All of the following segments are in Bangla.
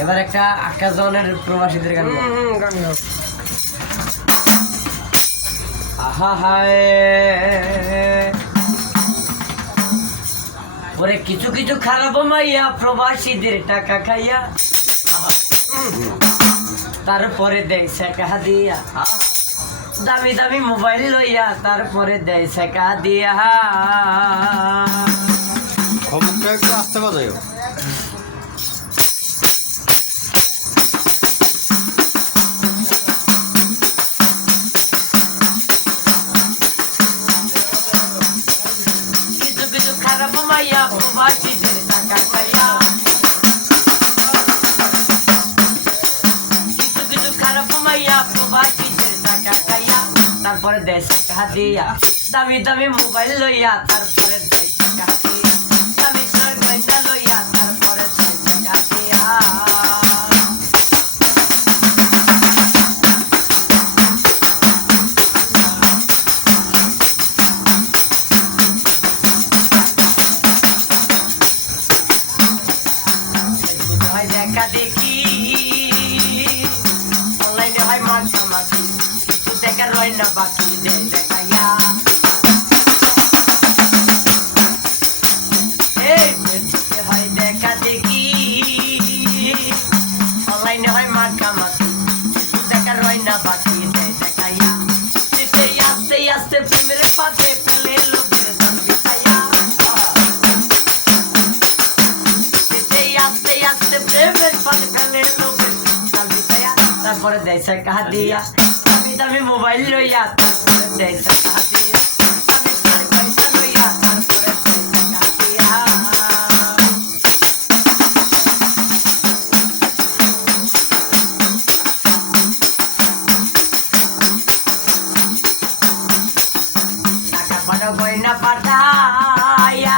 এবার একটা আকাশ জনের প্রবাসীদের গান গাও। আহা হায় ওরে কিছু কিছু খারাপ মাইয়া প্রবাসীদের টাকা খাইয়া তারপরে দেয় শেখা দিয়া দামি দামি মোবাইল লইয়া তারপরে দেয় শেখা দিয়া খবরটা একটু আসতে পারে কিছু কিছু খারাপ মাইয়া প্রবাসীদের টাকা খাইয়া কিছু কিছু খারাপ মাইয়া প্রবাসীদের টাকা খাইয়া তারপরে দেয় শেখা দিয়া দামি দামি মোবাইল লইয়া তারপরে দেয় শেখা দিয়া দামি সরকার লইয়া তারপরে দেয় শেখা দিয়া হয় দেখা দেখি অনলাইনে হয় মাঝামাঝি কিছু দেখার হয় না বাকি দেয় দেখাইয়া এই ফেসবুকে হয় দেখা দেখি অনলাইনে হয় মাঝামাঝি কিছু দেখার হয় না বাকি দেয় দেখাইয়া সেই আস্তে আস্তে প্রেমের পাতে ফেলে লোকের দান বিছাইয়া আস্তে আস্তে প্রেমের পাতে ফেলে লোকের দান বিছাইয়া তারপরে দেয় শেখা দিয়া দামি দামি মোবাইল লইয়া তারপরে দেয় শেখা দিয়া দামি সরকার লইয়া তারপরে দেয় শেখা দিয়া টাকা পাঠাও গয়না পাঠাইয়া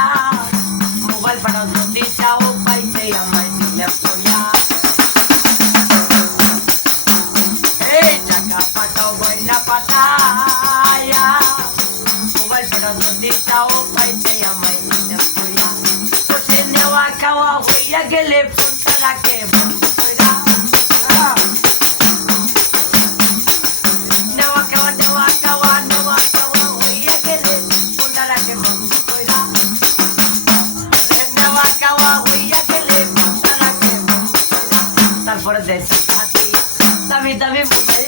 মোবাইল পাঠাও যদি চাও পাইতে আমায় দিলে পয়া এই টাকা পাঠাও গয়না পাঠাইয়া মোবাইল পাঠাও যদি চাও পাইতে আমায় দিলে পয়া বসে নেওয়া খাওয়া হইয়া গেলে ফোনটা রাখে বন্ধ কইরা নেওয়া খাওয়া হইয়া গেলে ফোনটা রাখে বন্ধ কইরা নেওয়া খাওয়া হইয়া গেলে ফোনটা রাখে বন্ধ কইরা তারপরে দেয় শেখা দিয়া দামি দামি মোবাইল